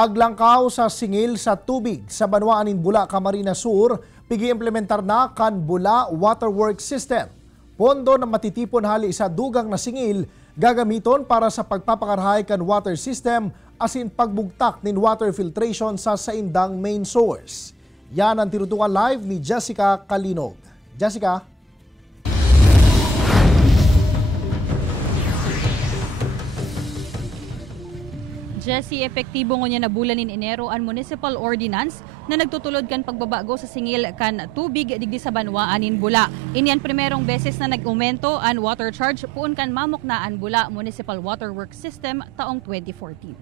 Paglangkaw sa singil sa tubig sa Banwaanin Bula, Camarines Sur, pigi-implementar na kan Bula Waterworks System. Pondo na matitipon hali sa dugang na singil gagamiton para sa pagpapakarahay kan water system asin pagbugtak nin water filtration sa saindang main source. Yan ang tinutukan live ni Jessica Kalinog. Jessica? Jesse, epektibo nga na bulan in Enero ang municipal ordinance na nagtutulod kan pagbabago sa singil kan tubig digdi sa Banwaanin Bula. Inian primerong beses na nag-aumento ang water charge puun kan mamok na ang Bula Municipal Waterworks System taong 2014.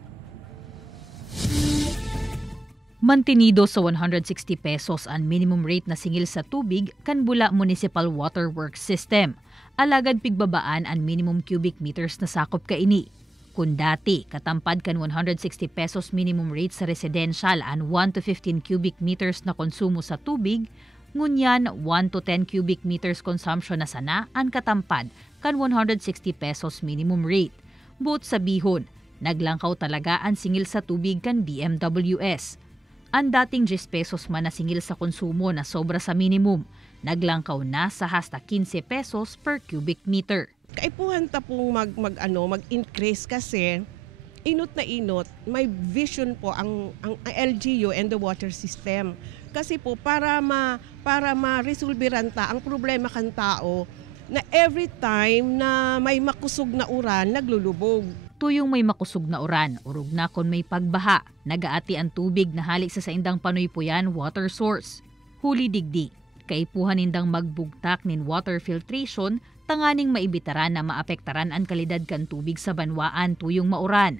Mantinido sa 160 pesos ang minimum rate na singil sa tubig kan Bula Municipal Waterworks System. Alagad pigbabaan ang minimum cubic meters na sakop kaini. Kung dati, katampad kan 160 pesos minimum rate sa residential and 1 to 15 cubic meters na konsumo sa tubig, ngunyan 1 to 10 cubic meters consumption na sana ang katampad kan 160 pesos minimum rate. But sa bihon, naglangkaw talaga ang singil sa tubig kan BMWS. Ang dating 10 pesos man na singil sa konsumo na sobra sa minimum, naglangkaw na sa hasta 15 pesos per cubic meter. Kaipuhan ta pong mag-increase kasi inot na inot, may vision po ang LGU and the water system. Kasi po para ma-resolveran ta ang problema kan tao na every time na may makusog na uran, naglulubog. Tuyong may makusog na uran, urog na kon may pagbaha, nagaati ang tubig na halik sa saindang panuypuyan water source. Huli digdi, kaipuhan indang magbugtak nin water filtration, tanganing maibitaran na maapektaran ang kalidad kan tubig sa banwaan tuyong mauran.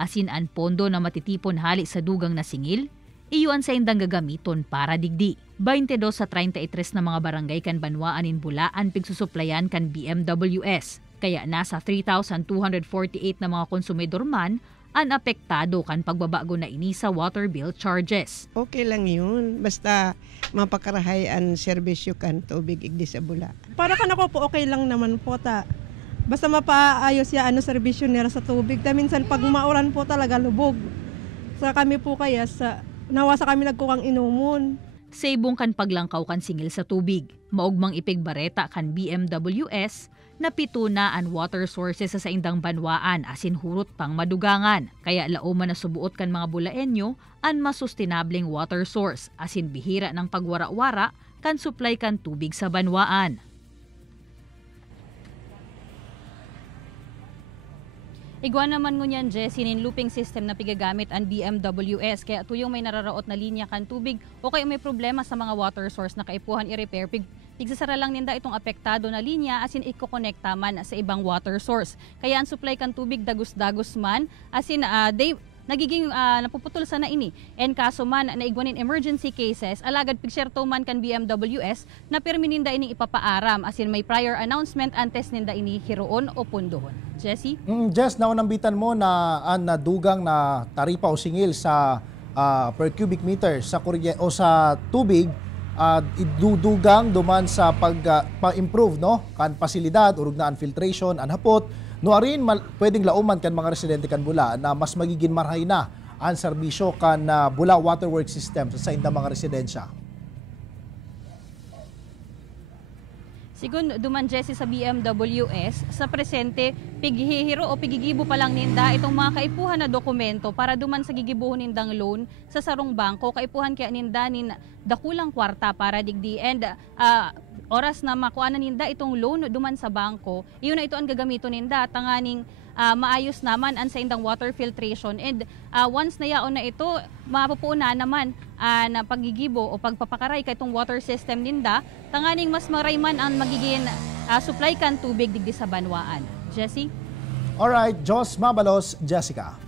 Asin ang pondo na matitipon hali sa dugang na singil, iyuan sa indang gagamiton para digdi. 22 sa 33 na mga barangay kan Banwaanin Bula ang pigsusuplayan kan BMWS, kaya nasa 3,248 na mga konsumidor man ang apektado kan pagbabago na ini sa water bill charges. Okay lang yun, basta mapakarahay ang serbisyo kan tubig igdi sa Bula. Para kan ako po okay lang naman po ta. Basta mapaayos ya serbisyo nila sa tubig. Minsan pag mauran po talaga lubog. Sa kami po kaya nawasa kami nagkukang inumon. Sa ibong kan paglangkaw kan singil sa tubig, maugmang ipigbareta kan BMWS na pito na ang water sources sa saindang banwaan asin hurot pang madugangan. Kaya lauman na subuot kan mga Bulaenyo ang masustenableng water source asin bihira ng pagwara-wara kan supply kan tubig sa banwaan. Igwa naman ngunyan, Jesse, nin looping system na pigagamit ang BMWS. Kaya tuyong may nararaot na linya kan tubig o kaya may problema sa mga water source na kaipuhan i-repair, pigsasara lang ninda itong apektado na linya asin ikokonekta man sa ibang water source. Kaya ang supply kan tubig dagos-dagos man asin nagiging napuputol sana ini. En kaso man na igwanin emergency cases, alagad pigserto man kan BMWS na permi ninda ini ipapaaram asin may prior announcement antes ninda ini hiroon o pundohon. Jesse? Jess, naunambitan mo na ang nadugang na taripa o singil sa per cubic meter sa o sa tubig idudugang duman sa pag-improve kan pasilidad, urug na ang filtration, ang hapot. No arin pwedeng lauman kan mga residente kan Bula na mas magiging marhay na ang serbisyo kan Bula Waterworks System sa indang mga residensya. Sigun duman, Jesse, sa BMWS, sa presente, pighihiro o pigigibo pa lang ninda itong mga kaipuhan na dokumento para duman sa gigibuhon nindang loan sa sarong bangko, kaipuhan kaya ninda nin dakulang kwarta para digdi and oras na makuha na ninda itong loan duman sa bangko, iyon na ito ang gagamito ninda, tanganing maayos naman ang sa indang water filtration and once na yaon na ito, mapupuuna naman na paggigibo o pagpapakaray ka itong water system ninda, tanganing mas marayman ang magiging supply kan tubig digdi sa banwaan. Jesse? Alright, Jos Mabalos, Jessica.